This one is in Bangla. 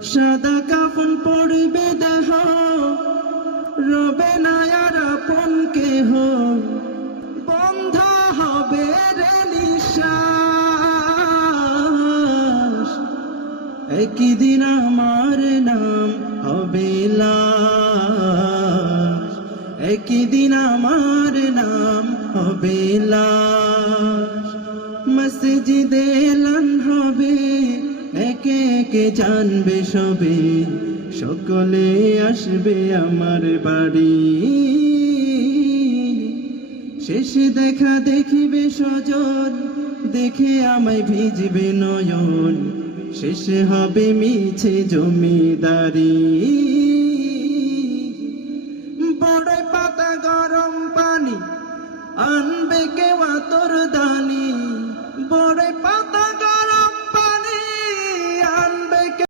সাদা কাফন পড়বে দেহ, রবে না আর আপন কেহ, বন্ধ হবে রে নিঃশ্বাস। একই দিন আমার নাম হবে লাশ, একই দিন আমার নাম হবে লাশ। মসজিদে এলান হবে, একে একে জানবে সবে, সকলে আসবে আমার বাড়ি। শেষে দেখা দেখিবে স্বজন, দেখে আমায় ভিজবে নয়ন, শেষে হবে মিছে জমিদারি। বড়ই পাতা গরম পানি আনবে কেউ আতর দানি, বড়ই